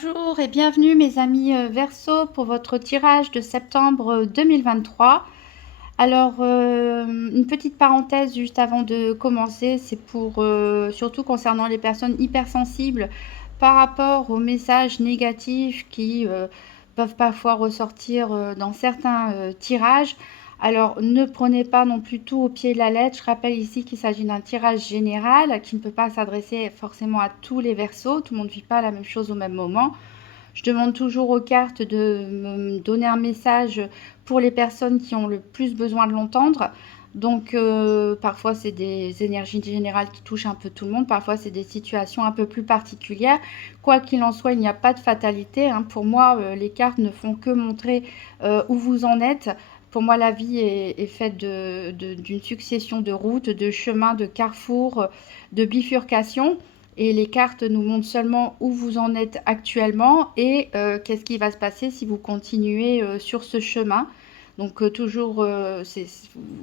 Bonjour et bienvenue mes amis Verseau pour votre tirage de septembre 2023. Alors, une petite parenthèse juste avant de commencer, c'est pour surtout concernant les personnes hypersensibles par rapport aux messages négatifs qui peuvent parfois ressortir dans certains tirages. Alors, ne prenez pas non plus tout au pied de la lettre. Je rappelle ici qu'il s'agit d'un tirage général qui ne peut pas s'adresser forcément à tous les Verseaux. Tout le monde ne vit pas la même chose au même moment. Je demande toujours aux cartes de me donner un message pour les personnes qui ont le plus besoin de l'entendre. Donc parfois c'est des énergies générales qui touchent un peu tout le monde, parfois c'est des situations un peu plus particulières. Quoi qu'il en soit, il n'y a pas de fatalité, hein. Pour moi, les cartes ne font que montrer où vous en êtes. Pour moi, la vie est faite d'une succession de routes, de chemins, de carrefours, de bifurcations. Et les cartes nous montrent seulement où vous en êtes actuellement et qu'est-ce qui va se passer si vous continuez sur ce chemin. Donc toujours,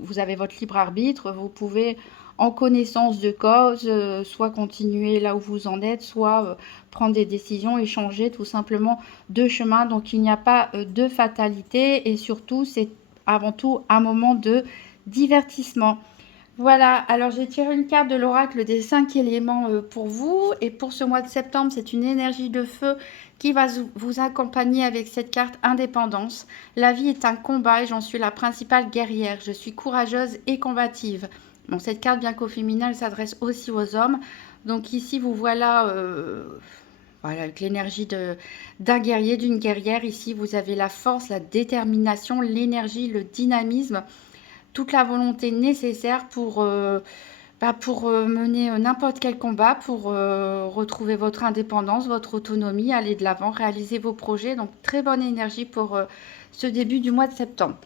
vous avez votre libre arbitre, vous pouvez en connaissance de cause, soit continuer là où vous en êtes, soit prendre des décisions et changer tout simplement de chemin. Donc il n'y a pas de fatalité et surtout c'est avant tout un moment de divertissement. Voilà, alors j'ai tiré une carte de l'oracle des 5 éléments pour vous. Et pour ce mois de septembre, c'est une énergie de feu qui va vous accompagner avec cette carte indépendance. La vie est un combat et j'en suis la principale guerrière. Je suis courageuse et combative. Bon, cette carte, bien qu'au féminin, elle s'adresse aussi aux hommes. Donc ici, vous voilà, voilà avec l'énergie d'un guerrier, d'une guerrière. Ici, vous avez la force, la détermination, l'énergie, le dynamisme, toute la volonté nécessaire pour mener n'importe quel combat, pour retrouver votre indépendance, votre autonomie, aller de l'avant, réaliser vos projets. Donc très bonne énergie pour ce début du mois de septembre.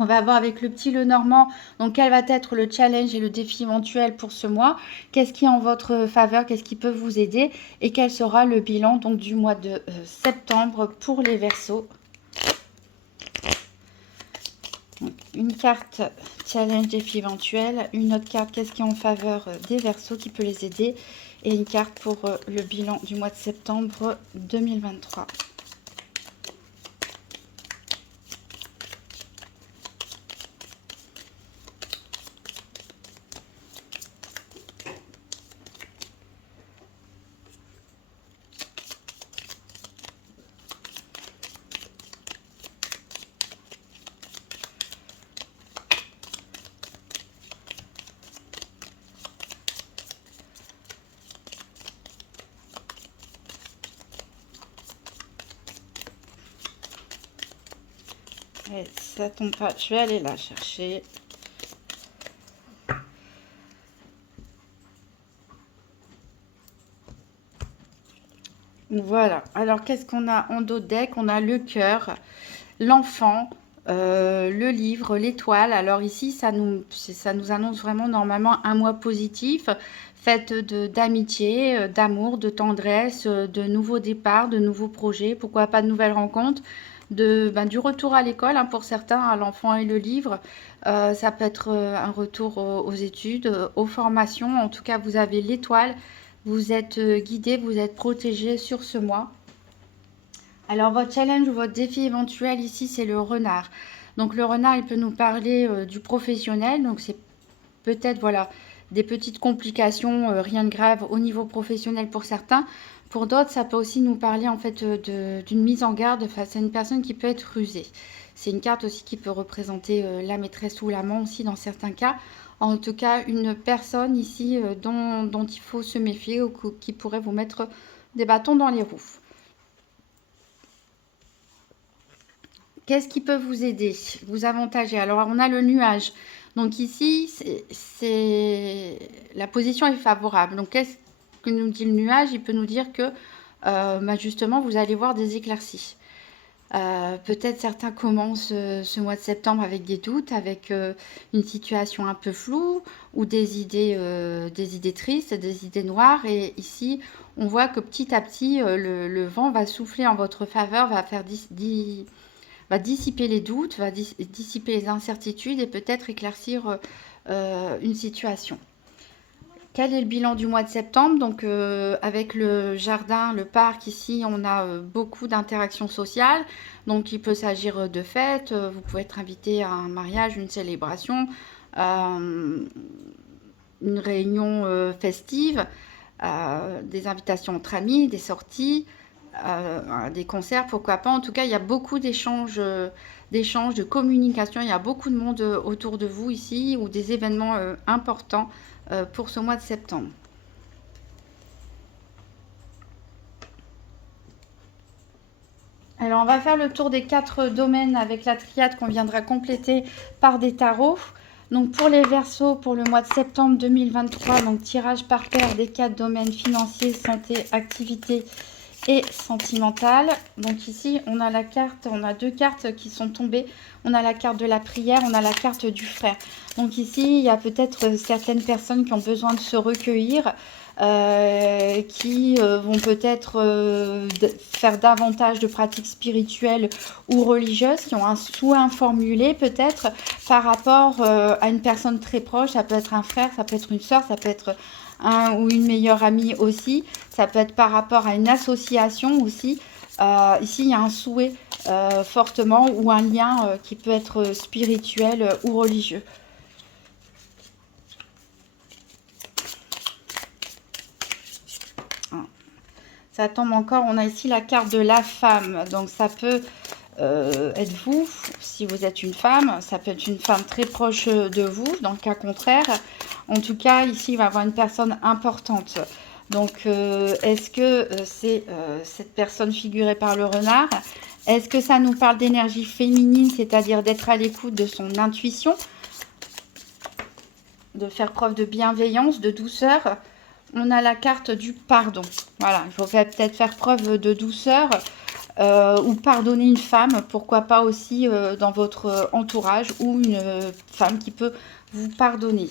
On va voir avec le petit Lenormand, donc quel va être le challenge et le défi éventuel pour ce mois. Qu'est-ce qui est en votre faveur, qu'est-ce qui peut vous aider et quel sera le bilan donc du mois de septembre pour les Verseaux. Donc, une carte challenge défi éventuel, une autre carte qu'est-ce qui est en faveur des Verseaux qui peut les aider et une carte pour le bilan du mois de septembre 2023. Et ça tombe pas, je vais aller la chercher. Voilà, alors qu'est-ce qu'on a en dos de deck? On a le cœur, l'enfant, le livre, l'étoile. Alors ici, ça nous annonce vraiment normalement un mois positif, fait d'amitié, d'amour, de tendresse, de nouveaux départs, de nouveaux projets, pourquoi pas de nouvelles rencontres, du retour à l'école, hein, pour certains, à l'enfant et le livre. Ça peut être un retour aux études, aux formations. En tout cas, vous avez l'étoile. Vous êtes guidé, vous êtes protégé sur ce mois. Alors, votre challenge ou votre défi éventuel ici, c'est le renard. Donc, le renard, il peut nous parler du professionnel. Donc, c'est peut-être, voilà, des petites complications, rien de grave au niveau professionnel pour certains. Pour d'autres, ça peut aussi nous parler, en fait, d'une mise en garde face à une personne qui peut être rusée. C'est une carte aussi qui peut représenter la maîtresse ou l'amant aussi dans certains cas. En tout cas, une personne ici dont il faut se méfier ou qui pourrait vous mettre des bâtons dans les roues. Qu'est-ce qui peut vous aider, vous avantager? Alors, on a le nuage. Donc ici, la position est favorable. Donc, qu'est-ce que nous dit le nuage? Il peut nous dire que, justement, vous allez voir des éclaircies. Peut-être certains commencent ce mois de septembre avec des doutes, avec une situation un peu floue ou des idées tristes, des idées noires. Et ici, on voit que petit à petit, le vent va souffler en votre faveur, va dissiper les doutes, va dissiper les incertitudes et peut-être éclaircir une situation. quel est le bilan du mois de septembre? Donc, avec le jardin, le parc, ici, on a beaucoup d'interactions sociales. Donc, il peut s'agir de fêtes, vous pouvez être invité à un mariage, une célébration, euh, une réunion festive, des invitations entre amis, des sorties, des concerts, pourquoi pas. En tout cas, il y a beaucoup d'échanges, de communication. Il y a beaucoup de monde autour de vous ici ou des événements importants pour ce mois de septembre. Alors, on va faire le tour des 4 domaines avec la triade qu'on viendra compléter par des tarots. Donc, pour les Verseaux, pour le mois de septembre 2023, donc tirage par paire des 4 domaines financiers, santé, activité et sentimentale. Donc ici, on a la carte, on a 2 cartes qui sont tombées. On a la carte de la prière, on a la carte du frère. Donc ici, il y a peut-être certaines personnes qui ont besoin de se recueillir, qui vont peut-être faire davantage de pratiques spirituelles ou religieuses, qui ont un souhait formulé peut-être par rapport à une personne très proche. Ça peut être un frère, ça peut être une soeur, ça peut être un ou une meilleure amie aussi. Ça peut être par rapport à une association aussi. Ici, il y a un souhait fortement ou un lien qui peut être spirituel ou religieux. Ça tombe encore, on a ici la carte de la femme. Donc ça peut être vous, si vous êtes une femme. Ça peut être une femme très proche de vous, dans le cas contraire. En tout cas, ici, il va y avoir une personne importante. Donc, est-ce que c'est cette personne figurée par le renard? Est-ce que ça nous parle d'énergie féminine, c'est-à-dire d'être à l'écoute de son intuition, de faire preuve de bienveillance, de douceur? On a la carte du pardon. Voilà, il faut peut-être faire preuve de douceur ou pardonner une femme, pourquoi pas aussi dans votre entourage ou une femme qui peut vous pardonner.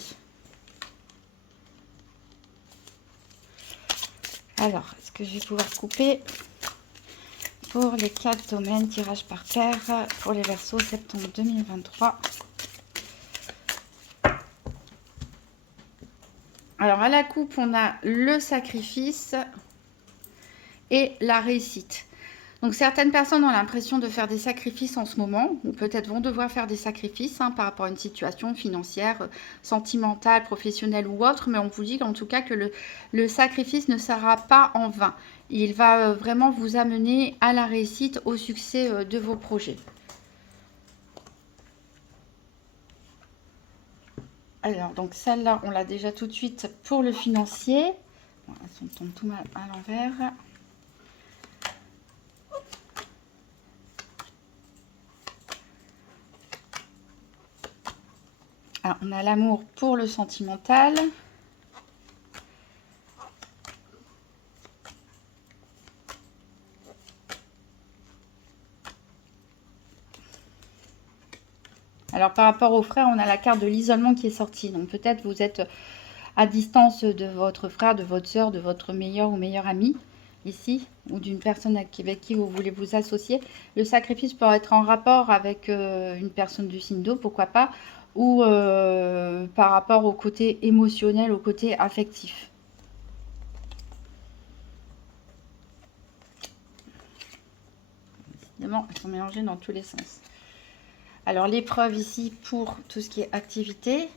Alors, est-ce que je vais pouvoir couper pour les 4 domaines, tirage par paire pour les Verseaux septembre 2023? Alors, à la coupe, on a le sacrifice et la réussite. Donc, certaines personnes ont l'impression de faire des sacrifices en ce moment, ou peut-être vont devoir faire des sacrifices par rapport à une situation financière, sentimentale, professionnelle ou autre, mais on vous dit en tout cas que le sacrifice ne sera pas en vain. Il va vraiment vous amener à la réussite, au succès de vos projets. Alors, donc celle-là, on l'a déjà tout de suite pour le financier. Bon, elles sont tout mal à l'envers. Alors, on a l'amour pour le sentimental. Alors, par rapport au frère, on a la carte de l'isolement qui est sortie. Donc, peut-être vous êtes à distance de votre frère, de votre soeur, de votre meilleur ou meilleure ami, ici, ou d'une personne avec qui vous voulez vous associer. Le sacrifice peut être en rapport avec une personne du signe d'eau, pourquoi pas, ou par rapport au côté émotionnel, au côté affectif. Évidemment, elles sont mélangées dans tous les sens. Alors, l'épreuve ici pour tout ce qui est activité.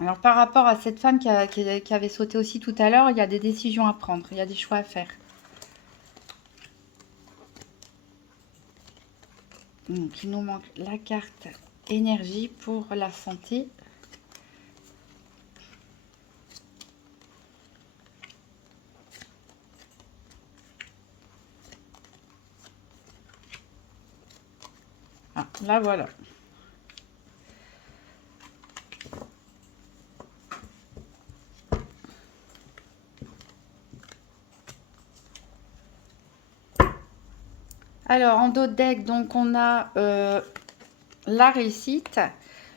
Alors, par rapport à cette femme qui avait sauté aussi tout à l'heure, il y a des décisions à prendre, il y a des choix à faire. Donc, il nous manque la carte énergie pour la santé. Ah, là, voilà. Alors, en dos de deck, donc, on a la réussite.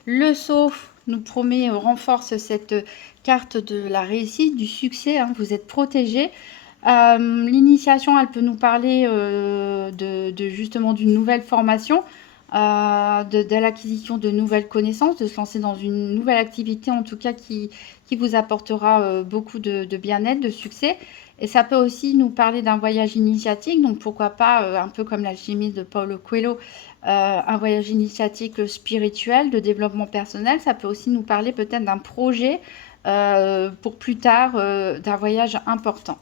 Le sauf nous promet, renforce cette carte de la réussite, du succès. Vous êtes protégé. L'initiation, elle peut nous parler justement d'une nouvelle formation. de l'acquisition de nouvelles connaissances, de se lancer dans une nouvelle activité, en tout cas qui vous apportera beaucoup de bien-être, de succès. Et ça peut aussi nous parler d'un voyage initiatique, donc pourquoi pas, un peu comme l'alchimie de Paulo Coelho, un voyage initiatique spirituel, de développement personnel. Ça peut aussi nous parler peut-être d'un projet pour plus tard, d'un voyage important.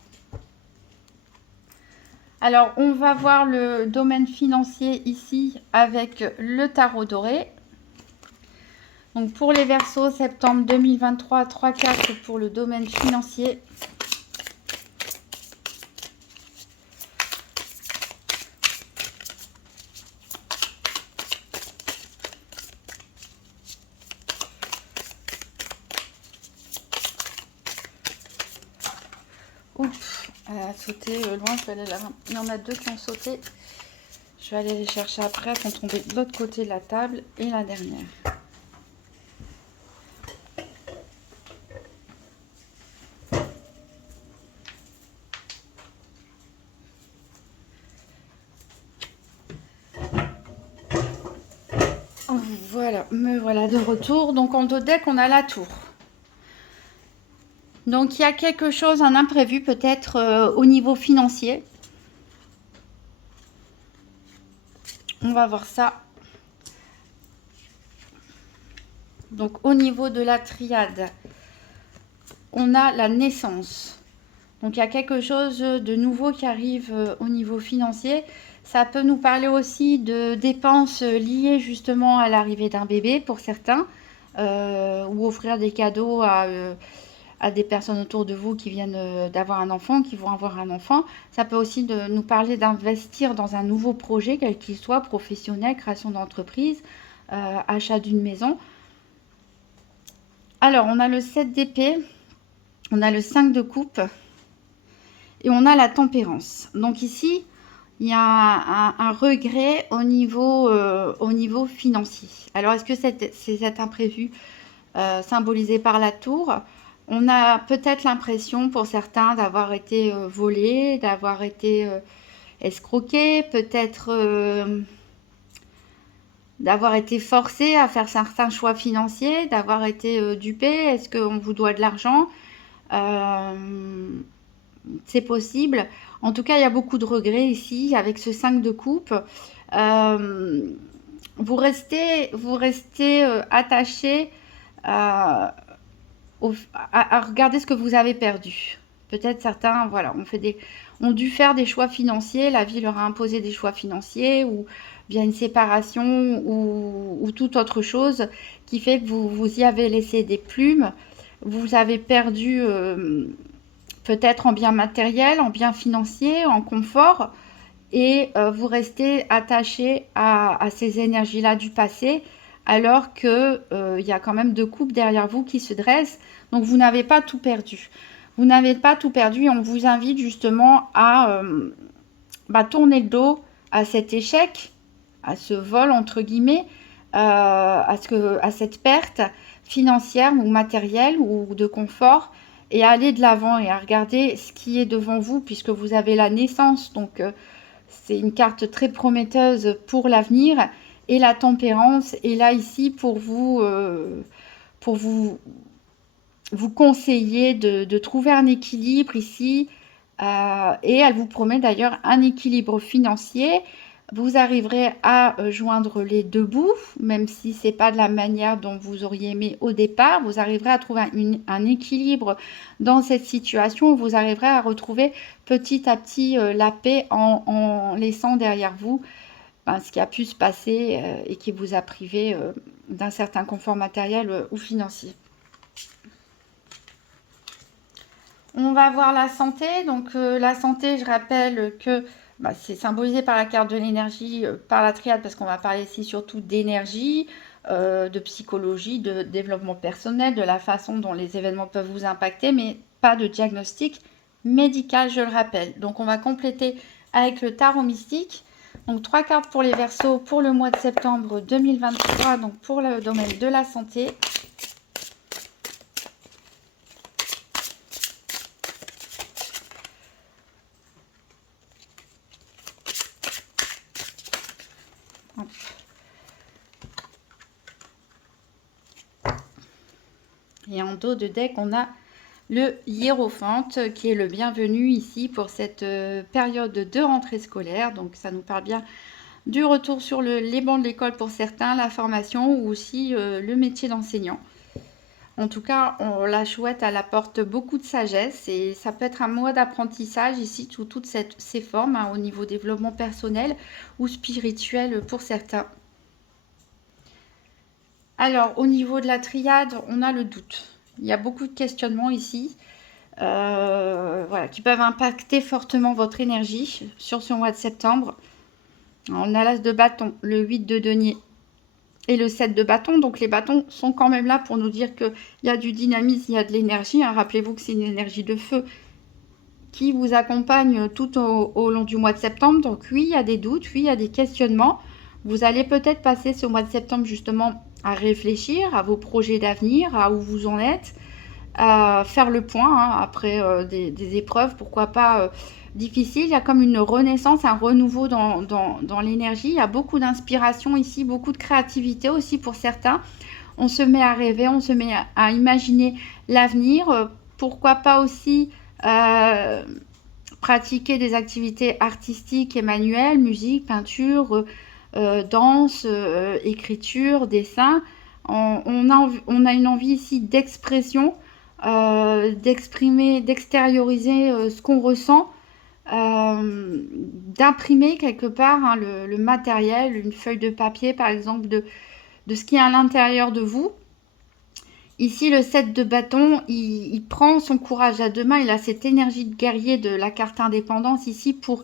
Alors, on va voir le domaine financier ici avec le tarot doré. Donc, pour les Verseaux, septembre 2023, 3 cartes pour le domaine financier. Oups, elle a sauté loin, je vais aller là. Il y en a deux qui ont sauté. Je vais aller les chercher après, elles sont tombées de l'autre côté de la table. Et la dernière. Voilà, me voilà de retour. Donc en dos deck, on a la tour. Donc il y a quelque chose, un imprévu peut-être au niveau financier. On va voir ça. Donc au niveau de la triade, on a la naissance. Donc il y a quelque chose de nouveau qui arrive au niveau financier. Ça peut nous parler aussi de dépenses liées justement à l'arrivée d'un bébé pour certains, ou offrir des cadeaux à des personnes autour de vous qui viennent d'avoir un enfant, qui vont avoir un enfant. Ça peut aussi nous parler d'investir dans un nouveau projet, quel qu'il soit, professionnel, création d'entreprise, achat d'une maison. Alors, on a le 7 d'épée, on a le 5 de coupe et on a la tempérance. Donc ici, il y a un regret au niveau financier. Alors, est-ce que c'est cet imprévu symbolisé par la tour? On a peut-être l'impression pour certains d'avoir été volé, d'avoir été escroqué, peut-être d'avoir été forcé à faire certains choix financiers, d'avoir été dupé. Est-ce qu'on vous doit de l'argent? C'est possible. En tout cas, il y a beaucoup de regrets ici avec ce 5 de coupe. Vous restez attaché à regarder ce que vous avez perdu. Peut-être certains, voilà, ont dû faire des choix financiers, la vie leur a imposé des choix financiers, ou bien une séparation, ou toute autre chose, qui fait que vous y avez laissé des plumes, vous avez perdu peut-être en biens matériels, en biens financiers, en confort, et vous restez attaché à ces énergies-là du passé, alors que il y a quand même deux coupes derrière vous qui se dressent. Donc vous n'avez pas tout perdu. Vous n'avez pas tout perdu et on vous invite justement à tourner le dos à cet échec, à ce vol entre guillemets, à cette perte financière ou matérielle ou de confort, et à aller de l'avant et à regarder ce qui est devant vous, puisque vous avez la naissance. Donc c'est une carte très prometteuse pour l'avenir, et la tempérance est là ici pour vous conseiller de trouver un équilibre ici, et elle vous promet d'ailleurs un équilibre financier. Vous arriverez à joindre les deux bouts, même si ce n'est pas de la manière dont vous auriez aimé au départ. Vous arriverez à trouver un équilibre dans cette situation. Vous arriverez à retrouver petit à petit la paix en laissant derrière vous ce qui a pu se passer et qui vous a privé d'un certain confort matériel ou financier. On va voir la santé. Donc la santé, je rappelle que c'est symbolisé par la carte de l'énergie, par la triade, parce qu'on va parler ici surtout d'énergie, de psychologie, de développement personnel, de la façon dont les événements peuvent vous impacter, mais pas de diagnostic médical, je le rappelle. Donc on va compléter avec le tarot mystique. Donc 3 cartes pour les Verseaux pour le mois de septembre 2023, donc pour le domaine de la santé. Et en dos de deck, on a le hiérophante qui est le bienvenu ici pour cette période de rentrée scolaire. Donc ça nous parle bien du retour sur les bancs de l'école pour certains, la formation ou aussi le métier d'enseignant. En tout cas, la chouette, elle apporte beaucoup de sagesse et ça peut être un mode d'apprentissage ici sous toutes ces formes, hein, au niveau développement personnel ou spirituel pour certains. Alors, au niveau de la triade, on a le doute. Il y a beaucoup de questionnements ici, voilà, qui peuvent impacter fortement votre énergie sur ce mois de septembre. On a l'as de bâton, le 8 de denier et le 7 de bâton. Donc les bâtons sont quand même là pour nous dire qu'il y a du dynamisme, il y a de l'énergie. Hein. Rappelez-vous que c'est une énergie de feu qui vous accompagne tout au long du mois de septembre. Donc oui, il y a des doutes, oui, il y a des questionnements. Vous allez peut-être passer ce mois de septembre justement à réfléchir à vos projets d'avenir, à où vous en êtes, à faire le point, hein, après des épreuves, pourquoi pas difficiles. Il y a comme une renaissance, un renouveau dans l'énergie. Il y a beaucoup d'inspiration ici, beaucoup de créativité aussi pour certains. On se met à rêver, on se met à imaginer l'avenir. Pourquoi pas aussi pratiquer des activités artistiques et manuelles, musique, peinture, danse, écriture, dessin. On a une envie ici d'expression, d'exprimer, d'extérioriser ce qu'on ressent, d'imprimer quelque part, hein, le matériel, une feuille de papier par exemple, de ce qui est à l'intérieur de vous. Ici, le 7 de bâton, il prend son courage à deux mains, il a cette énergie de guerrier de la carte indépendance ici pour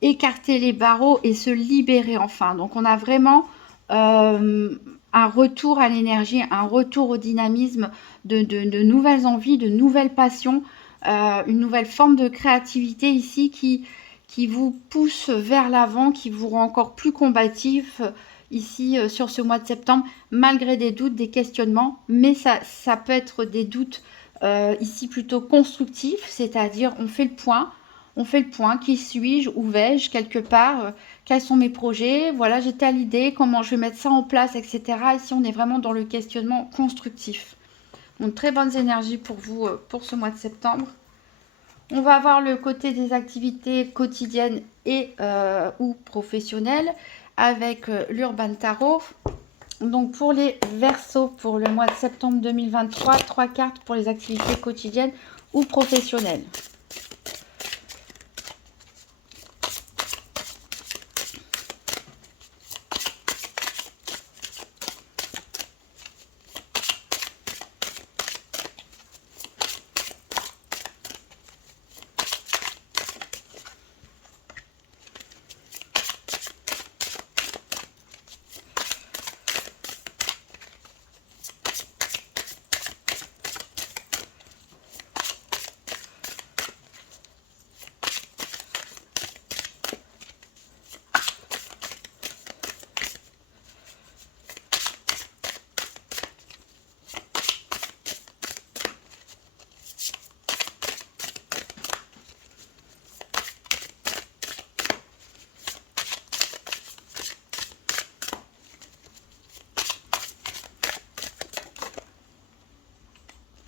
écarter les barreaux et se libérer enfin. Donc on a vraiment un retour à l'énergie, un retour au dynamisme, de nouvelles envies, de nouvelles passions, une nouvelle forme de créativité ici qui vous pousse vers l'avant, qui vous rend encore plus combatif ici sur ce mois de septembre, malgré des doutes, des questionnements, mais ça peut être des doutes ici plutôt constructifs, c'est-à-dire on fait le point, qui suis-je, où vais-je quelque part, quels sont mes projets, voilà, j'ai telle idée, comment je vais mettre ça en place, etc. Ici, on est vraiment dans le questionnement constructif. Donc, très bonnes énergies pour vous pour ce mois de septembre. On va avoir le côté des activités quotidiennes et ou professionnelles avec l'Urban Tarot. Donc, pour les Verseaux, pour le mois de septembre 2023, 3 cartes pour les activités quotidiennes ou professionnelles.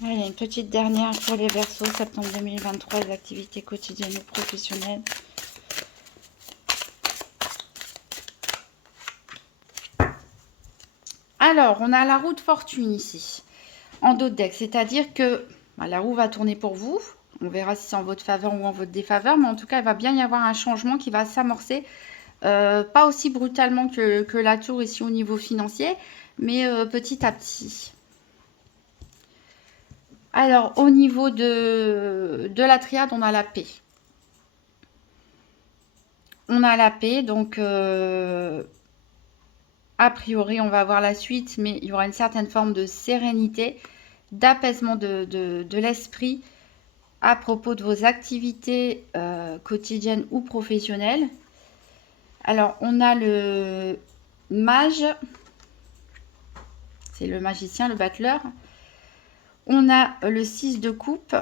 Allez, une petite dernière pour les Verseaux, septembre 2023, les activités quotidiennes ou professionnelles. Alors, on a la roue de fortune ici, en dos de deck, c'est-à-dire que la roue va tourner pour vous. On verra si c'est en votre faveur ou en votre défaveur, mais en tout cas, il va bien y avoir un changement qui va s'amorcer, pas aussi brutalement que la tour ici au niveau financier, mais petit à petit. Alors, au niveau de la triade, on a la paix. On a la paix, donc a priori, on va voir la suite, mais il y aura une certaine forme de sérénité, d'apaisement de l'esprit à propos de vos activités quotidiennes ou professionnelles. Alors, on a le mage, c'est le magicien, le battleur. On a le 6 de coupe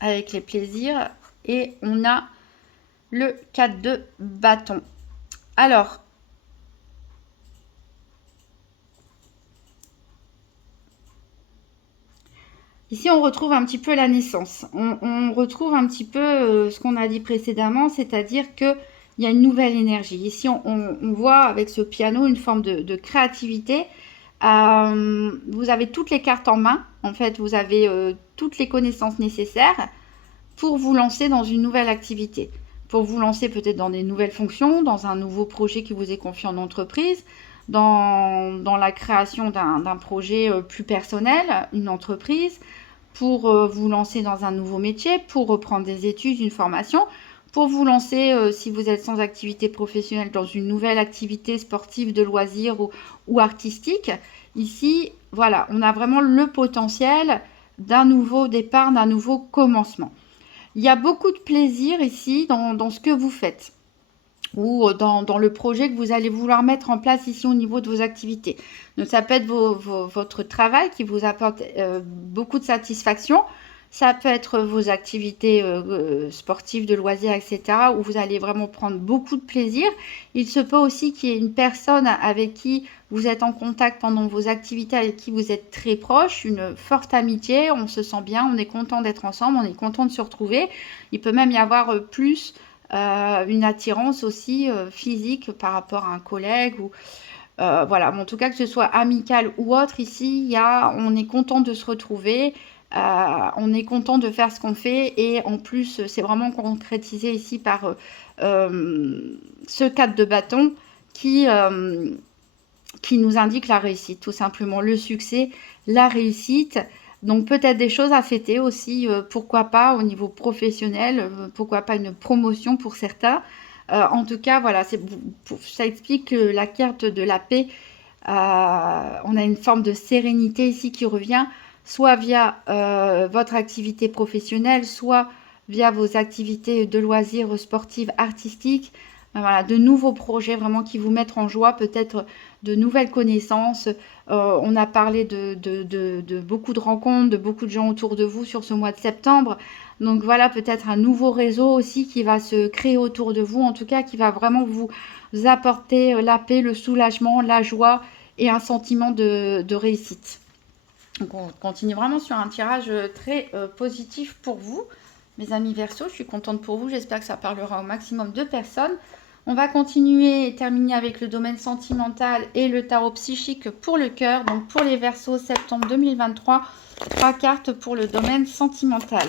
avec les plaisirs et on a le 4 de bâton. Alors, Ici, on retrouve un petit peu la naissance. On retrouve un petit peu ce qu'on a dit précédemment, c'est-à-dire qu'il y a une nouvelle énergie. Ici, on voit avec ce piano une forme de créativité. Vous avez toutes les cartes en main. En fait, vous avez toutes les connaissances nécessaires pour vous lancer dans une nouvelle activité. Pour vous lancer peut-être dans des nouvelles fonctions, dans un nouveau projet qui vous est confié en entreprise, dans la création d'un projet plus personnel, une entreprise, pour vous lancer dans un nouveau métier, pour reprendre des études, une formation, pour vous lancer, si vous êtes sans activité professionnelle, dans une nouvelle activité sportive, de loisirs ou artistique. Ici, voilà, on a vraiment le potentiel d'un nouveau départ, d'un nouveau commencement. Il y a beaucoup de plaisir ici dans ce que vous faites ou dans le projet que vous allez vouloir mettre en place ici au niveau de vos activités. Donc ça peut être votre travail qui vous apporte beaucoup de satisfaction. Ça peut être vos activités sportives, de loisirs, etc., où vous allez vraiment prendre beaucoup de plaisir. Il se peut aussi qu'il y ait une personne avec qui vous êtes en contact pendant vos activités, avec qui vous êtes très proche, une forte amitié, on se sent bien, on est content d'être ensemble, on est content de se retrouver. Il peut même y avoir plus une attirance aussi physique par rapport à un collègue ou voilà, mais en tout cas que ce soit amical ou autre, ici on est content de se retrouver, on est content de faire ce qu'on fait et en plus c'est vraiment concrétisé ici par ce 4 de bâton qui, euh, qui nous indique la réussite, tout simplement le succès, la réussite. Donc peut-être des choses à fêter aussi, pourquoi pas au niveau professionnel, pourquoi pas une promotion pour certains. En tout cas, voilà, ça explique la carte de la paix. On a une forme de sérénité ici qui revient, soit via votre activité professionnelle, soit via vos activités de loisirs sportives, artistiques. Voilà, de nouveaux projets vraiment qui vous mettent en joie, peut-être de nouvelles connaissances. On a parlé de beaucoup de rencontres, de beaucoup de gens autour de vous sur ce mois de septembre. Donc voilà, peut-être un nouveau réseau aussi qui va se créer autour de vous, en tout cas qui va vraiment vous apporter la paix, le soulagement, la joie et un sentiment de réussite. Donc on continue vraiment sur un tirage très positif pour vous, mes amis Verseau. Je suis contente pour vous, j'espère que ça parlera au maximum de personnes. On va continuer et terminer avec le domaine sentimental et le tarot psychique pour le cœur. Donc pour les Verseaux, septembre 2023, 3 cartes pour le domaine sentimental.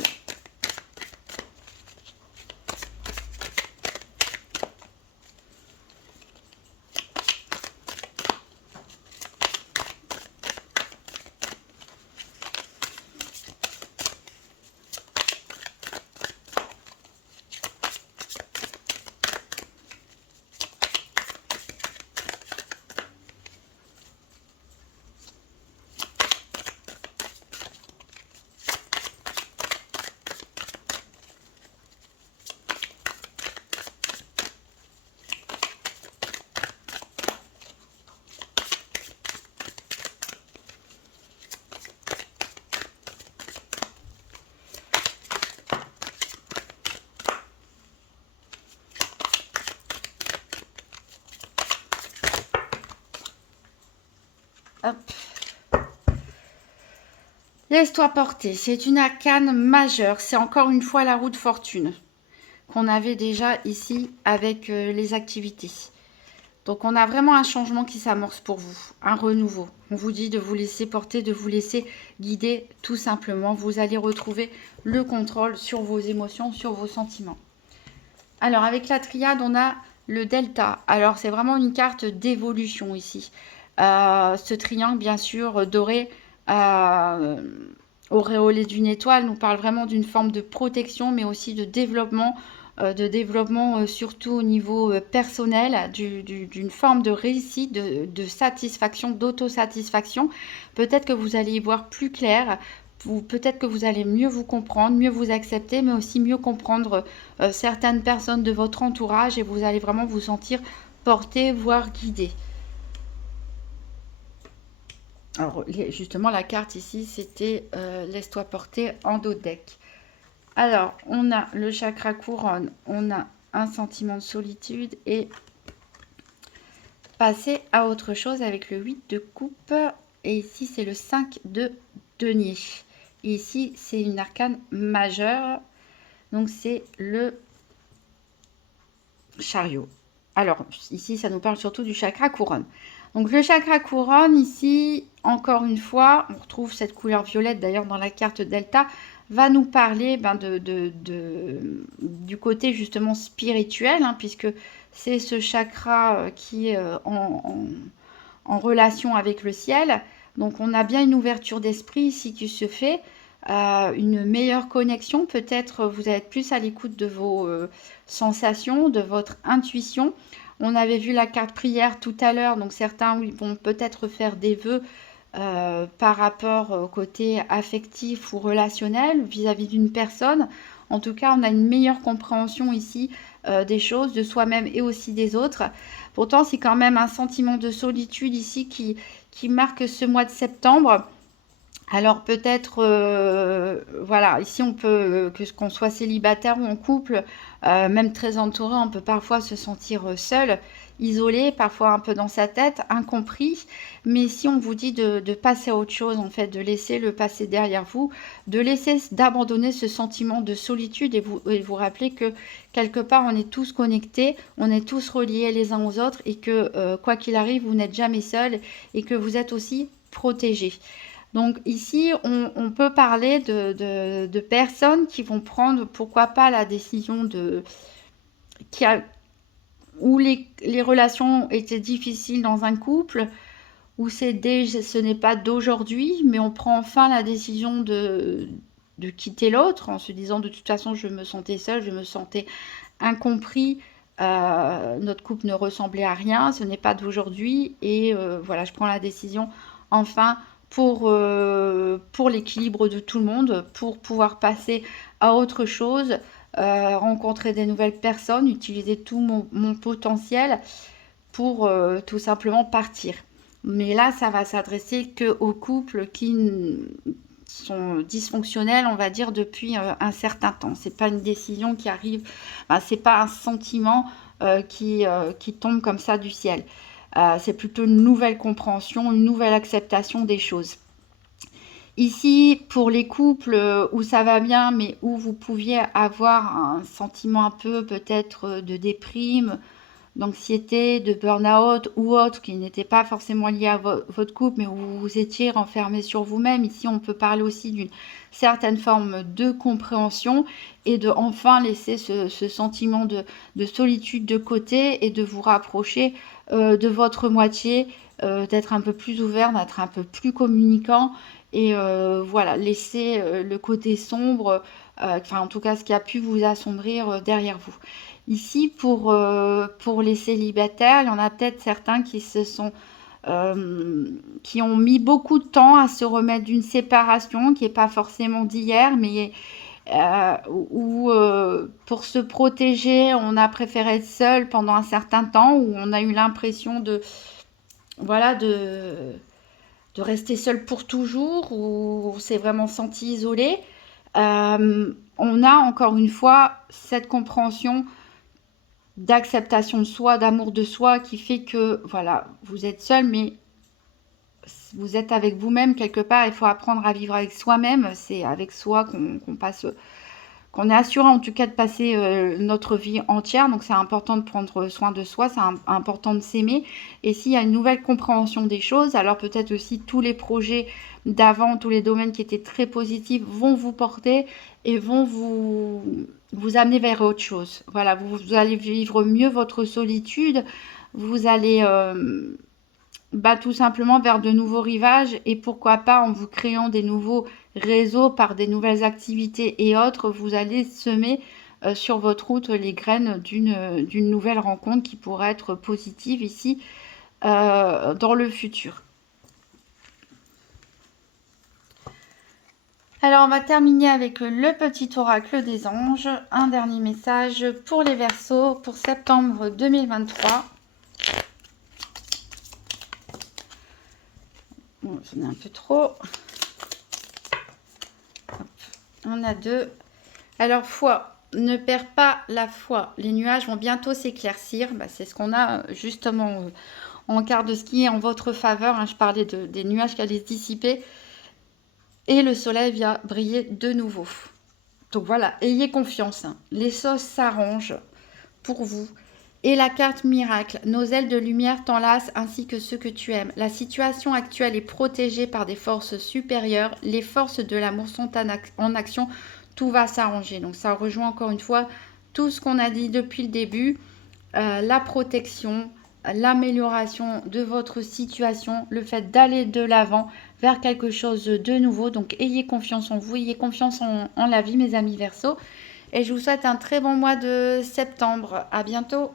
Hop. Laisse-toi porter, c'est une arcane majeure, c'est encore une fois la roue de fortune qu'on avait déjà ici avec les activités. Donc on a vraiment un changement qui s'amorce pour vous, un renouveau. On vous dit de vous laisser porter, de vous laisser guider tout simplement. Vous allez retrouver le contrôle sur vos émotions, sur vos sentiments. Alors avec la triade, on a le delta. Alors c'est vraiment une carte d'évolution ici. Ce triangle bien sûr doré, auréolé d'une étoile, nous parle vraiment d'une forme de protection mais aussi de développement surtout au niveau personnel, d'une forme de réussite, de satisfaction, d'autosatisfaction. Peut-être que vous allez y voir plus clair, peut-être que vous allez mieux vous comprendre, mieux vous accepter, mais aussi mieux comprendre certaines personnes de votre entourage et vous allez vraiment vous sentir porté, voire guidé. Alors justement la carte ici c'était laisse-toi porter en dos de deck. Alors, on a le chakra couronne, on a un sentiment de solitude et passer à autre chose avec le 8 de coupe. Et ici, c'est le 5 de denier. Et ici, c'est une arcane majeure. Donc, c'est le chariot. Alors, ici, ça nous parle surtout du chakra couronne. Donc, le chakra couronne, ici, encore une fois, on retrouve cette couleur violette, d'ailleurs, dans la carte Delta, va nous parler du côté, justement, spirituel, hein, puisque c'est ce chakra qui est en relation avec le ciel. Donc, on a bien une ouverture d'esprit ici qui se fait. Une meilleure connexion, peut-être vous allez être plus à l'écoute de vos sensations, de votre intuition. On avait vu la carte prière tout à l'heure, donc certains vont peut-être faire des vœux par rapport au côté affectif ou relationnel vis-à-vis d'une personne. En tout cas, on a une meilleure compréhension ici des choses, de soi-même et aussi des autres. Pourtant, c'est quand même un sentiment de solitude ici qui marque ce mois de septembre. Alors peut-être, voilà, ici on peut, qu'on soit célibataire ou en couple, même très entouré, on peut parfois se sentir seul, isolé, parfois un peu dans sa tête, incompris. Mais si on vous dit de passer à autre chose, en fait, de laisser le passé derrière vous, d'abandonner ce sentiment de solitude et vous rappeler que quelque part on est tous connectés, on est tous reliés les uns aux autres et que quoi qu'il arrive, vous n'êtes jamais seul et que vous êtes aussi protégés. Donc ici, on peut parler de personnes qui vont prendre, pourquoi pas, la décision qui a, où les relations étaient difficiles dans un couple, où ce n'est pas d'aujourd'hui, mais on prend enfin la décision de quitter l'autre en se disant de toute façon je me sentais seule, je me sentais incompris, notre couple ne ressemblait à rien, ce n'est pas d'aujourd'hui et voilà, je prends la décision enfin pour l'équilibre de tout le monde, pour pouvoir passer à autre chose, rencontrer des nouvelles personnes, utiliser tout mon potentiel pour tout simplement partir. Mais là, ça va s'adresser qu'aux couples qui sont dysfonctionnels, on va dire, depuis un certain temps. C'est pas une décision qui arrive, c'est pas un sentiment qui tombe comme ça du ciel. C'est plutôt une nouvelle compréhension, une nouvelle acceptation des choses. Ici, pour les couples où ça va bien, mais où vous pouviez avoir un sentiment un peu peut-être de déprime, d'anxiété, de burn-out ou autre qui n'était pas forcément lié à votre couple, mais où vous étiez renfermé sur vous-même. Ici, on peut parler aussi d'une certaine forme de compréhension et de enfin laisser ce sentiment de solitude de côté et de vous rapprocher de votre moitié, d'être un peu plus ouvert, d'être un peu plus communicant et voilà, laisser le côté sombre, enfin en tout cas ce qui a pu vous assombrir derrière vous. Ici, pour les célibataires, il y en a peut-être certains qui ont mis beaucoup de temps à se remettre d'une séparation qui n'est pas forcément d'hier, mais où pour se protéger, on a préféré être seul pendant un certain temps, où on a eu l'impression voilà, de rester seul pour toujours, où on s'est vraiment senti isolé. On a encore une fois cette compréhension d'acceptation de soi, d'amour de soi qui fait que voilà, vous êtes seul, mais vous êtes avec vous-même quelque part. Il faut apprendre à vivre avec soi-même. C'est avec soi qu'on passe, qu'on est assuré en tout cas de passer notre vie entière. Donc c'est important de prendre soin de soi, c'est important de s'aimer. Et s'il y a une nouvelle compréhension des choses, alors peut-être aussi tous les projets d'avant, tous les domaines qui étaient très positifs vont vous porter et vont vous amener vers autre chose. Voilà, vous allez vivre mieux votre solitude, vous allez tout simplement vers de nouveaux rivages et pourquoi pas en vous créant des nouveaux réseaux par des nouvelles activités et autres, vous allez semer sur votre route les graines d'une nouvelle rencontre qui pourrait être positive ici dans le futur. Alors on va terminer avec le petit oracle des anges, un dernier message pour les Verseaux pour septembre 2023. Bon, j'en ai un peu trop. Hop. On a deux. Alors, foi, ne perds pas la foi. Les nuages vont bientôt s'éclaircir. C'est ce qu'on a justement en quart de ski en votre faveur. Je parlais des nuages qui allaient se dissiper. et le soleil va briller de nouveau. Donc voilà, ayez confiance, hein. Les choses s'arrangent pour vous. Et la carte miracle, nos ailes de lumière t'enlacent ainsi que ceux que tu aimes. La situation actuelle est protégée par des forces supérieures. Les forces de l'amour sont en action. Tout va s'arranger. Donc ça rejoint encore une fois tout ce qu'on a dit depuis le début. La protection, l'amélioration de votre situation, le fait d'aller de l'avant vers quelque chose de nouveau. Donc ayez confiance en vous, ayez confiance en la vie, mes amis Verseau. Et je vous souhaite un très bon mois de septembre. À bientôt.